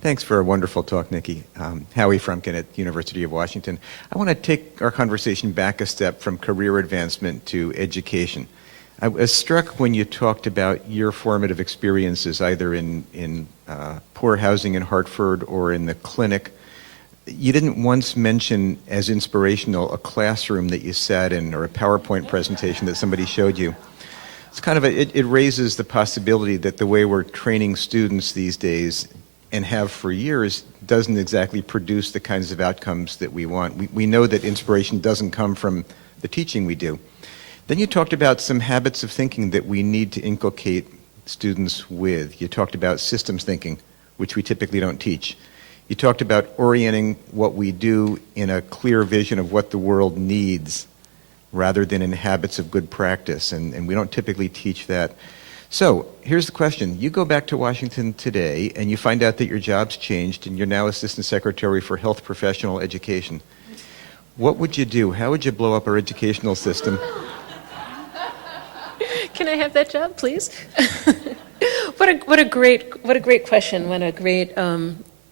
Thanks for a wonderful talk, Nikki. Howie Frumkin at the University of Washington. I want to take our conversation back a step from career advancement to education. I was struck when you talked about your formative experiences, either in poor housing in Hartford or in the clinic. You didn't once mention as inspirational a classroom that you sat in or a PowerPoint presentation that somebody showed you. It's kind of it raises the possibility that the way we're training students these days and have for years doesn't exactly produce the kinds of outcomes that we want. We know that inspiration doesn't come from the teaching we do. Then you talked about some habits of thinking that we need to inculcate students with. You talked about systems thinking, which we typically don't teach. You talked about orienting what we do in a clear vision of what the world needs rather than in habits of good practice, and we don't typically teach that. So here's the question. You go back to Washington today and you find out that your job's changed and you're now Assistant Secretary for Health Professional Education. What would you do? How would you blow up our educational system? Can I have that job, please? What a great question. What a great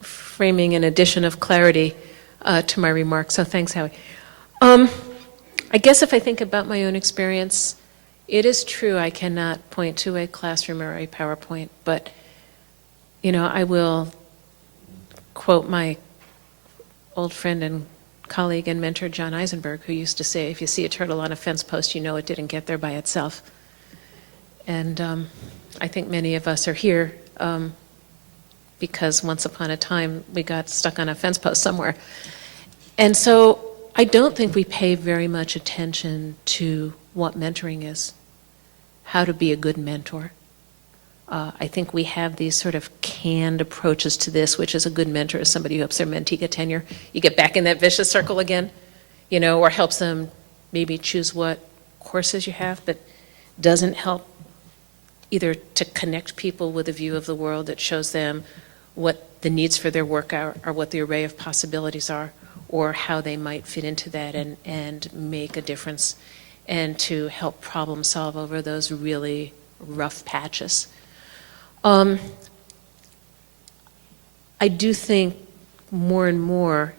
framing and addition of clarity to my remarks. So thanks, Howie. I guess if I think about my own experience, it is true I cannot point to a classroom or a PowerPoint, but I will quote my old friend and colleague and mentor John Eisenberg, who used to say, if you see a turtle on a fence post, you know it didn't get there by itself. And I think many of us are here because once upon a time we got stuck on a fence post somewhere. And so I don't think we pay very much attention to what mentoring is, how to be a good mentor. I think we have these sort of canned approaches to this, which is a good mentor is somebody who helps their mentee get tenure. You get back in that vicious circle again, or helps them maybe choose what courses you have, but doesn't help either to connect people with a view of the world that shows them what the needs for their work are, or what the array of possibilities are, or how they might fit into that and make a difference, and to help problem solve over those really rough patches. I do think more and more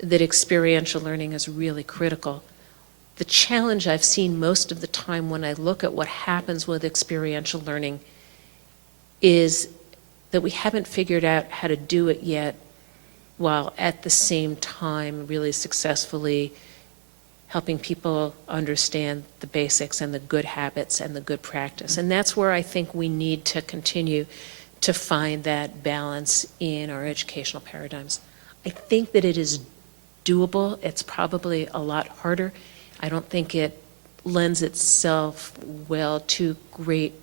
that experiential learning is really critical. The challenge I've seen most of the time when I look at what happens with experiential learning is that we haven't figured out how to do it yet, while at the same time really successfully helping people understand the basics and the good habits and the good practice. And that's where I think we need to continue to find that balance in our educational paradigms. I think that it is doable. It's probably a lot harder. I don't think it lends itself well to great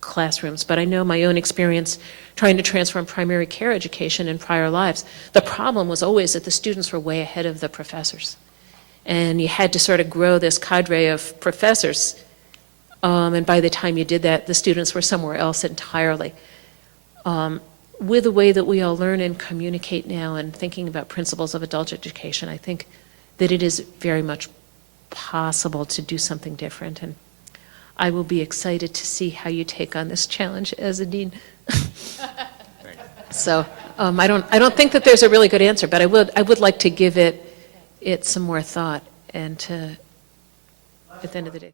classrooms, but I know my own experience trying to transform primary care education in prior lives. The problem was always that the students were way ahead of the professors. And you had to sort of grow this cadre of professors. And by the time you did that, the students were somewhere else entirely. With the way that we all learn and communicate now and thinking about principles of adult education, I think that it is very much possible to do something different. And I will be excited to see how you take on this challenge as a dean. So I don't think that there's a really good answer, but I would like to give it some more thought and to, at the end of the day.